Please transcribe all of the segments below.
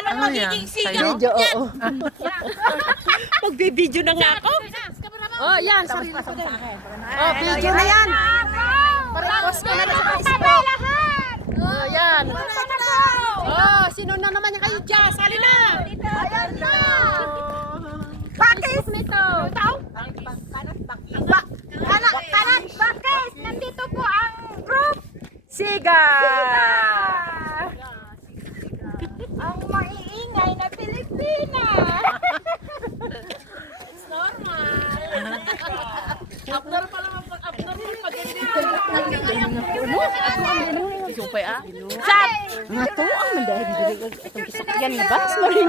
Paano magiging sigaw? Video, oo. Magbibideo na nga ako. Oh, yan. Sarili ko din. Oh, video na yan. Post ko na sa Facebook. Oh, yan. Oh, sino na naman yung kayo dyan? Sali na. Ayan na. Bakit nito? Kanan, bakit? Nandito po ang group. Siga. Ang maiingay na Pilipina. It's normal. Abnormal pag supay ah. Sab! Nga to ang mandahin diri atong kisakyan na bas mo rin.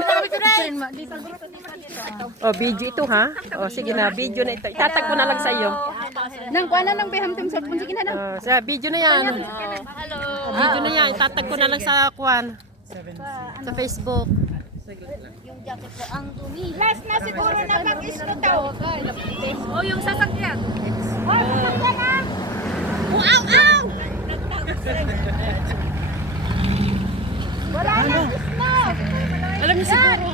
Oh, video ito ha. Oh, sige na, video na ito. Itatag ko na lang sa iyo. Nang kuha na ng beham sa pun sige na na. Oh, sa video na yan. Hello. Oh, video na yan. Itatag ko na lang sa kuan. Sa Facebook. Yung jacket ko ang dumi. Last na siguro na mag-isno daw. Oh, yung sasakyan. Oh, sasakyan na. Wow, ow! Wala na isno. Alam niyo siguro.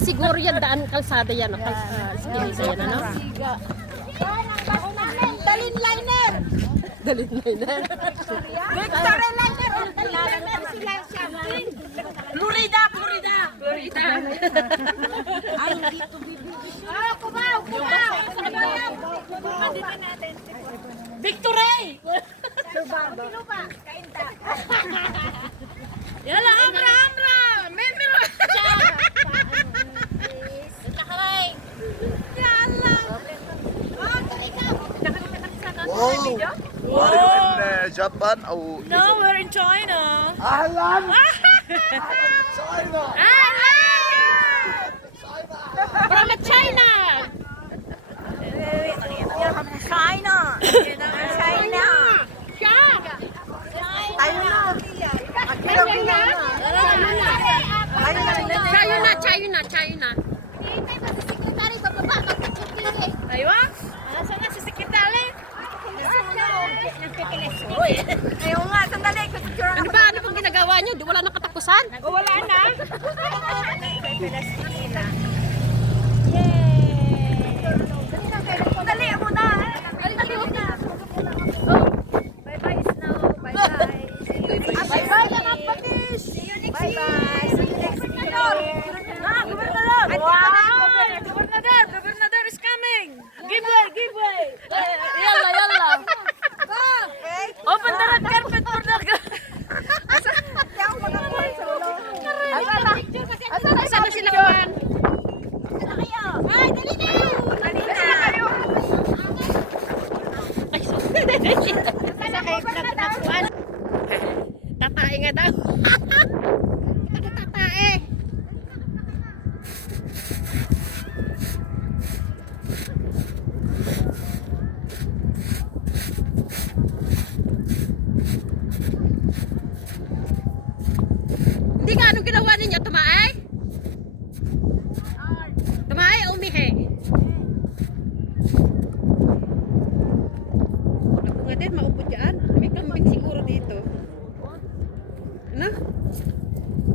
Siguro yan daan kalsada yan. Skinny yan, ano? Yan ang bus namin. Dalin liner. Dalit na yun. Victory liner. Dalin liner sila siya. Florida! Ay, dito bibigis. Oh, kumaw. Dito natin. Victory! Lupa. Kainta. Yala, amra! Memelo! Nakaray. Yala! Wow! Are you in Japan or No, we're in China. Ahlan! China! From China! China. China. China. Aywa? Saan na si Sekretary? Ayaw nga, sandali. Ano ba? Ano pong ginagawa niyo? Di wala nang katapusan? O, wala na. Dali mo na. Bye-bye, Snow. Bye-bye. Bye-bye, mga patis. See you next year. Bye-bye. See you next year. Gobernador. Gobernador is coming! Give way! Yalla! Open the red carpet for the... Asa na sila kan? Ay, dali na. Dali na kayo. Tatae nga daw. Ano tatae? Hindi nga, anong ginawa ninyo? Tumae? Tumae o umihi? Ako nga din, maupo dyan. May kambing siguro dito. Ano?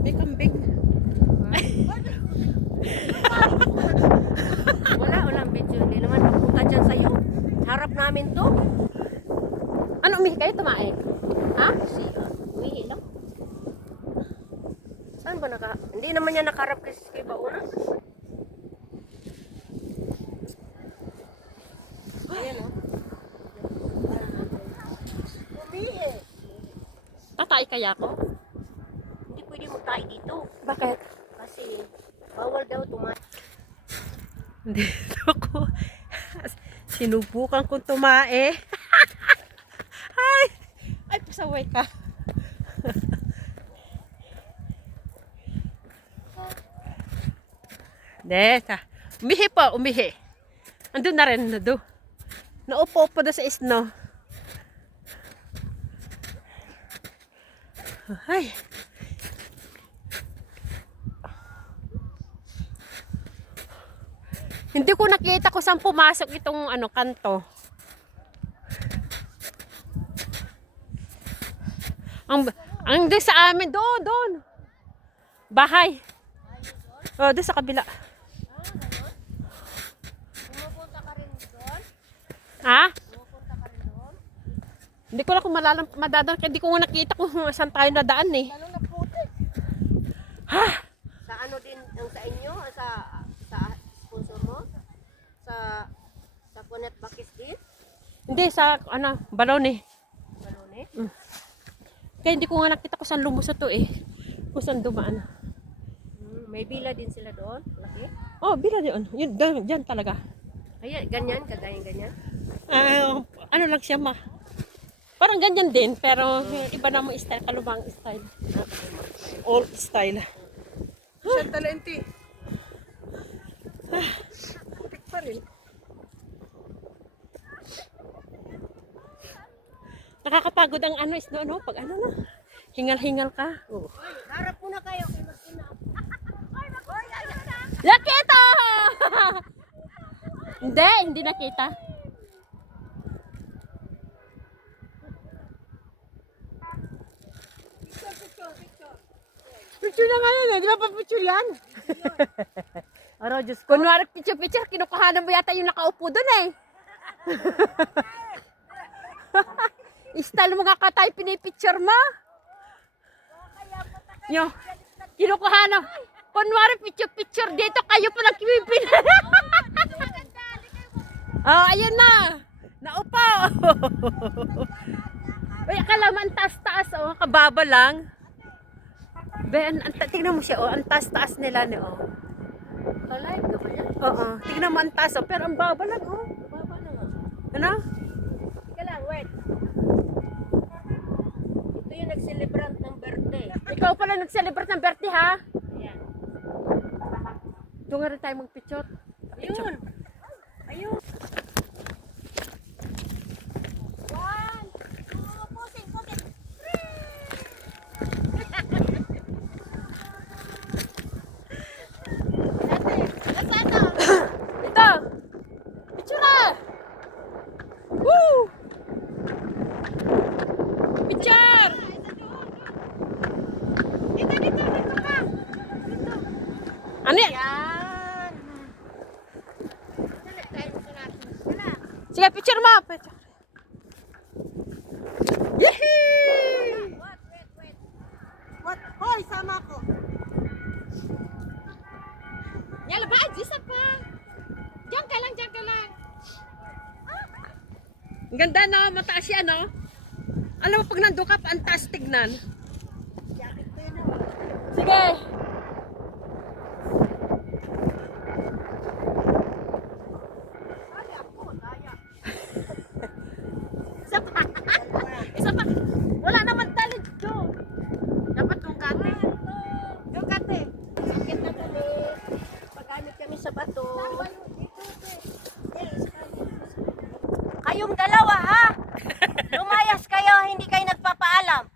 May kambing. Walang video. Hindi naman pupunta dyan sa'yo. Harap namin to. Ano, umihi kayo? Tumae? Ha? Umihi lang. Saan ba Hindi naman niya nakaharap kasi kay Bauna. Ayan o. Umihi. Tatay kaya ko? Hindi pwede magtayo dito. Bakit? Kasi bawal daw tumayo. Dito ko. Sinubukan kong tumae. Ay, pasaway ka. Deta. Umihi po, umihi. Andun na rin, nado. Naupo po na sa isno. Ay. Hindi ko nakita kung saan pumasok itong kanto. Ang doon sa amin, doon. Bahay. Oh, doon sa kabila. Pumupunta ka rin doon? Ha? Pumupunta ka rin doon? Hindi ko na kung madadaan. Kaya hindi ko nga nakita kung saan tayo nadaan eh. Ano na puti? Ha? Sa ano din ang sa inyo? Sa sponsor mo? Sa Punet Bakis din? Hindi, sa balon eh. Balone? Kaya hindi ko nga nakita kung saan lumusot to eh. Kung saan dumaan. May bila din sila doon? Laki? Oh, bila yun. Yun, dyan talaga. Kaya ganyan, kagayang ganyan? Ano lang siya parang ganyan din, pero iba na mo style, kalubang style. Old style. Siya talenti. Putik pa rin. Nakakapagod ang pag hingal-hingal ka. Oh. Harap muna kayo kay Martina. Nakita! hindi nakita. Picture na nga yun, di ba pa picture yan? Aro, Diyos ko. Kunwari picture, kinukuhanan mo yata yung nakaupo doon eh. Style mo nga ka tayo pinipicture mo. Yo, kinukuhanan. Kunwari picture dito, kayo pa nagpipin. Oh, ayun na. Naupo. Uy, akala mo ang taas-taas, oh, kababa lang. Ben, tingnan mo siya, oh, ang taas-taas nila, oh. Alive ka ba yan? Oo, tingnan mo ang taas, oh, pero ang baba lang, oh. Baba na nga. Ano? Ika lang, wait. Ito yung nag-celebrant ng birthday. Ikaw pala nag-celebrate ng birthday, ha? Ayan. Doon nga rin tayo mag-picture. Ayun. Ayun. Ito! Picture na! Woo! Picture! Dito ka! Ano yan? Yan. Sige, picture mo! Picture. Yehey! What? Hoy, sama ko. Yala ba? Isa pa! Diyan ka lang, diyan ka lang. Ang ganda na, mataas yan, no? Alam mo, pag nandun ka, ang taas tignan. Sige! Isa pa! Isa pa! Wala naman talent doon. Dapat kung kate. Yung kate. Sakit na kami. Paggamit kami sa bato. Kayong dalawa ha? Lumayas kayo, hindi kayo nagpapaalam.